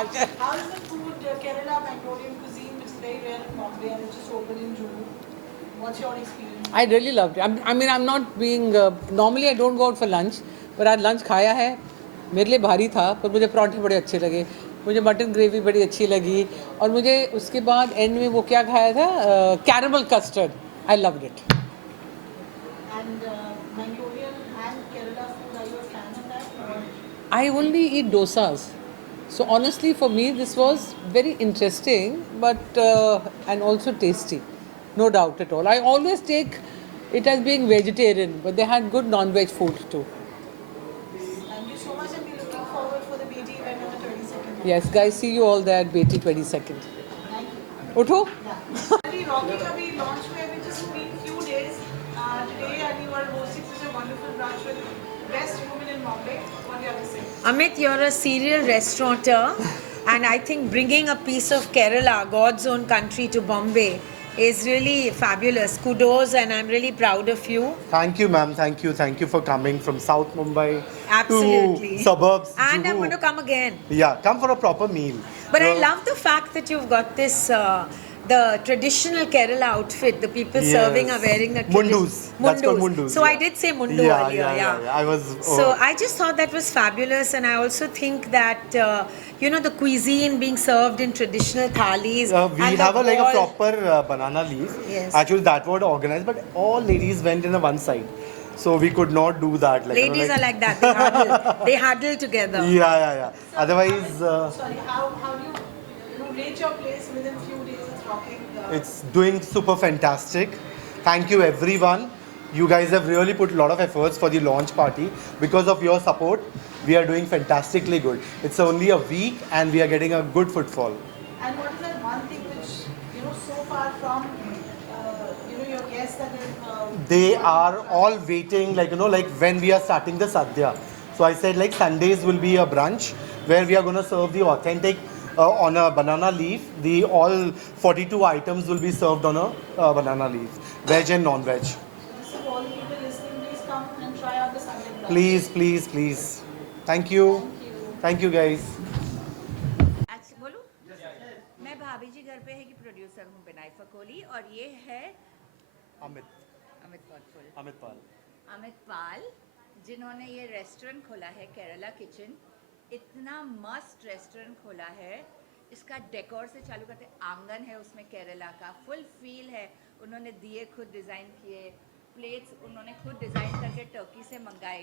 harsh. How is the food, Kerala Mangolian cuisine, which is very rare in Bombay and it just opened in Juhu? What's your experience? I really loved it. I mean, I'm not being. Normally, I don't go out for lunch, but आज lunch खाया है. मेरे लिए भारी था, पर मुझे पराठे बड़े अच्छे लगे. मुझे मटन ग्रेवी बड़ी अच्छी लगी और मुझे उसके बाद एंड में वो क्या खाया था, caramel custard. I loved it. And Mangolian and Kerala food, are you a fan of that? Or? I only eat dosas. So honestly, for me, this was very interesting, but and also tasty, no doubt at all. I always take it as being vegetarian, but they had good non-veg food too. Thank you so much, and we're looking forward for the BT event on the 22nd. Yes, guys, see you all there at Beti 22nd. Thank you. Utho? Yeah. Rocky Kabhi launch में अभी just been few days today, and you are hosting such a wonderful brunch with best women in Bombay. What do you have to say? Amit, you're a serial restaurateur, and I think bringing a piece of Kerala, God's own country, to Bombay is really fabulous. Kudos, and I'm really proud of you. Thank you, ma'am. Thank you. Thank you for coming from South Mumbai Absolutely. to suburbs. And I'm Juhu. going to come again. Yeah, come for a proper meal. But I love the fact that you've got this. The traditional Kerala outfit, the people Yes. serving are wearing the Mundus. That's called mundus, So I yeah. did say mundu Yeah, earlier, yeah. I was. So I just thought that was fabulous, and I also think that the cuisine being served in traditional thalis. we and have the like a wall- proper banana leaf. Yes. Actually, that was organized, but all ladies went in a one side, so we could not do that. Like, Ladies are like that. They huddle. They huddle together. Yeah. Otherwise, Sorry, how do you rate your place within few days? It's rocking. it's doing super fantastic. Thank you, everyone. You guys have really put a lot of efforts for the launch party. Because of your support, we are doing fantastically good. It's only a week, and we are getting a good footfall. And what is that one thing which so far from your guests that They are all waiting, like when we are starting the sadhya. So I said like Sundays will be a brunch where we are going to serve the authentic on a banana leaf. The all 42 items will be served on a banana leaf, veg and non-veg. So all the people listening, please come and try out the Sunday brunch. Please. Thank you. Thank you, guys. अच्छा बोलूं? मैं भाभी जी घर पे है कि producer हूँ बिनाई फकोली, और ये है अमित पाल, जिन्होंने ये रेस्टोरेंट खोला है केरला किचन. इतना मस्त रेस्टोरेंट खोला है. इसका डेकोर से चालू करते, आंगन है उसमें केरला का, फुल फील है. उन्होंने दिए खुद डिज़ाइन किए, प्लेट्स उन्होंने खुद डिज़ाइन करके टर्की से मंगाए.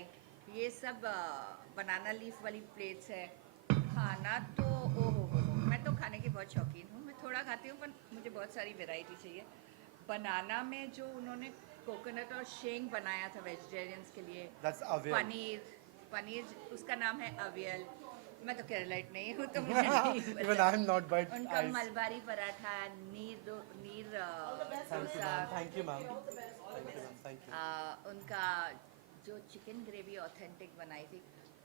ये सब बनाना लीफ वाली प्लेट्स है. खाना तो ओहो, मैं तो खाने की बहुत शौकीन हूँ. मैं थोड़ा खाती हूँ, पर मुझे बहुत सारी वैरायटी चाहिए. बनाना में जो उन्होंने कोकोनट और शेंग बनाया था वेजिटेरियंस के लिए. That's avial. पनीर उसका नाम है अवियल. मैं तो केरलाइट नहीं हूँ, तो मुझे नहीं पता. Even I'm not, but उनका मलबारी पराठा, नीर dosa, Thank you, ma'am. Thank you. उनका जो चिकन ग्रेवी ऑथेंटिक बनाई थी.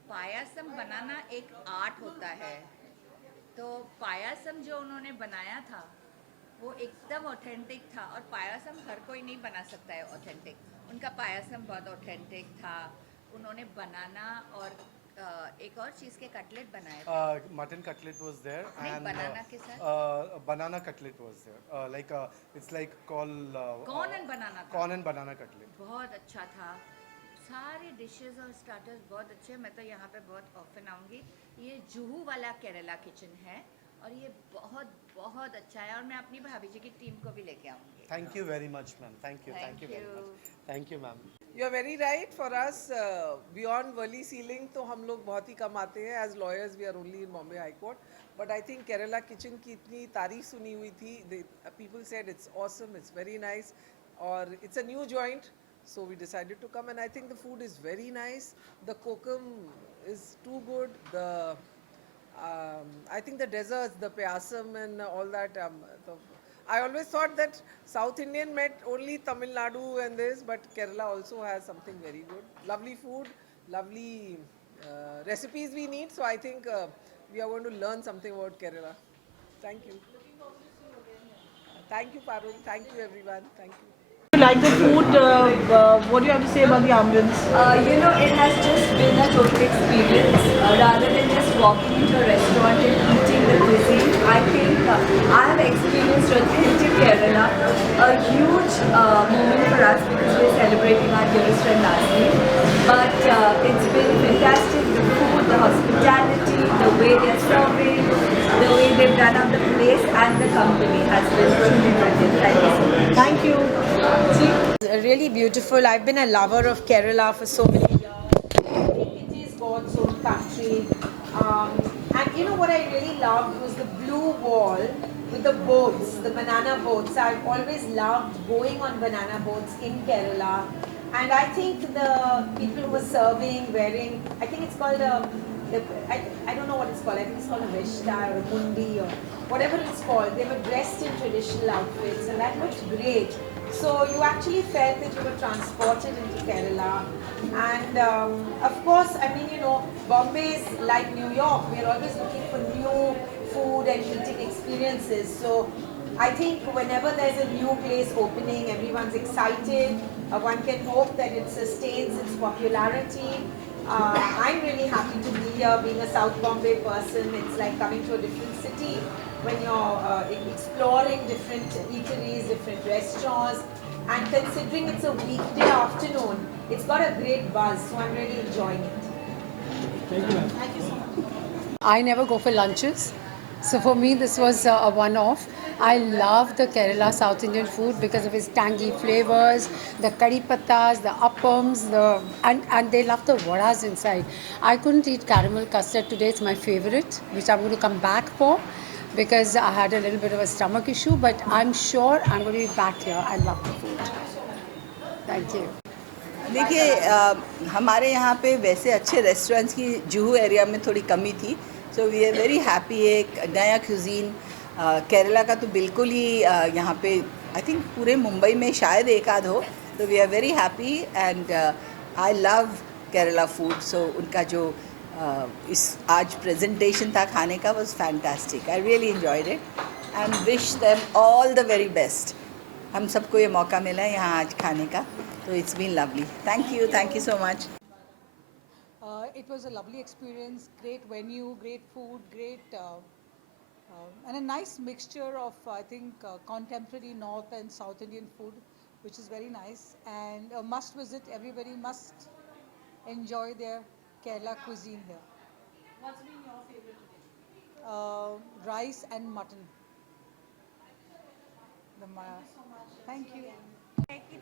पायासम बनाना एक आर्ट होता है, तो पायासम जो उन्होंने बनाया था वो एकदम ऑथेंटिक था. और पायासम हर कोई नहीं बना सकता है ऑथेंटिक. उनका पायासम बहुत ऑथेंटिक था. उन्होंने बनाना और एक और चीज़ के कटलेट बनाए थे. Mutton cutlet was there, नहीं, and banana के साथ? banana cutlet was there. It's like called corn and banana था. corn and banana cutlet. बहुत अच्छा था. सारे डिशेस और स्टार्टर्स बहुत अच्छे. मैं तो यहाँ पे बहुत ऑफन आऊँगी. ये जुहू वाला केरला किचन है, और ये बहुत बहुत अच्छा है. और मैं अपनी भाभी जी की टीम को भी लेके आऊँगी. Thank you very much, ma'am. Thank you very much. Thank you, ma'am. You're very right. For us, beyond Worli ceiling, तो हम लोग बहुत ही कम आते हैं. As lawyers, we are only in Bombay High Court. But I think Kerala Kitchen की इतनी तारीफ सुनी हुई थी. People said it's awesome, it's very nice, or it's a new joint. So we decided to come, and I think the food is very nice. The kokum is too good. I think the desserts, the payasam and all that. I always thought that South Indian meant only Tamil Nadu and this, but Kerala also has something very good. Lovely food, lovely recipes we need. So I think we are going to learn something about Kerala. Thank you. Thank you, Parul. Thank you, everyone. Thank you. You like the food? What do you have to say about the ambience? It has just been a total experience rather than just walking into a restaurant and eating the cuisine. I think I have experienced authentic Kerala, a huge moment for us because we're celebrating our dearest friend Nasri. But it's been fantastic, the food, the hospitality, the way they're serving, the way they've done up the place and the company has been truly brilliant. Thank you so much. Thank you. Really beautiful. I've been a lover of Kerala for so many years. It is God's own country. And you know what I really loved was the blue wall with the boats, the banana boats. I've always loved going on banana boats in Kerala. And I think the people who were serving, wearing, I think it's called I don't know what it's called. I think it's called a veshta or a mundi or whatever it's called. They were dressed in traditional outfits and that looked great. So you actually felt that you were transported into Kerala. And of course, I mean, you know, Bombay is like New York. We're always looking for new food and eating experiences. So I think whenever there's a new place opening, everyone's excited. One can hope that it sustains its popularity. I'm really happy to be here, being a South Bombay person. It's like coming to a different city when you're exploring different eateries, different restaurants, and considering it's a weekday afternoon, it's got a great buzz, so I'm really enjoying it. Thank you so much. I never go for lunches. So for me, this was a one-off. I love the Kerala South Indian food because of its tangy flavors, the curry pattas, the appams, and they love the vadas inside. I couldn't eat caramel custard today. It's my favorite, which I'm going to come back for because I had a little bit of a stomach issue. But I'm sure I'm going to be back here. I love the food. Thank you. देखिए हमारे यहाँ पे वैसे अच्छे restaurants की Juhu area में थोड़ी कमी थी, so we are very happy. एक नया क्यूजीन केरला का तो बिल्कुल ही यहाँ पे आई थिंक पूरे मुंबई में शायद एक आध हो, तो we are very happy and I love Kerala food. So उनका जो इस आज प्रेजेंटेशन था खाने का was fantastic. I really enjoyed it and wish them all the very best. हम सबको ये मौका मिला है यहाँ आज खाने का, so it's been lovely. Thank you so much. It was a lovely experience, great venue, great food, great and a nice mixture of I think contemporary North and South Indian food, which is very nice and a must visit. Everybody must enjoy their Kerala cuisine here. What's been your favorite today? Rice and mutton. Thank you so much. Thank you.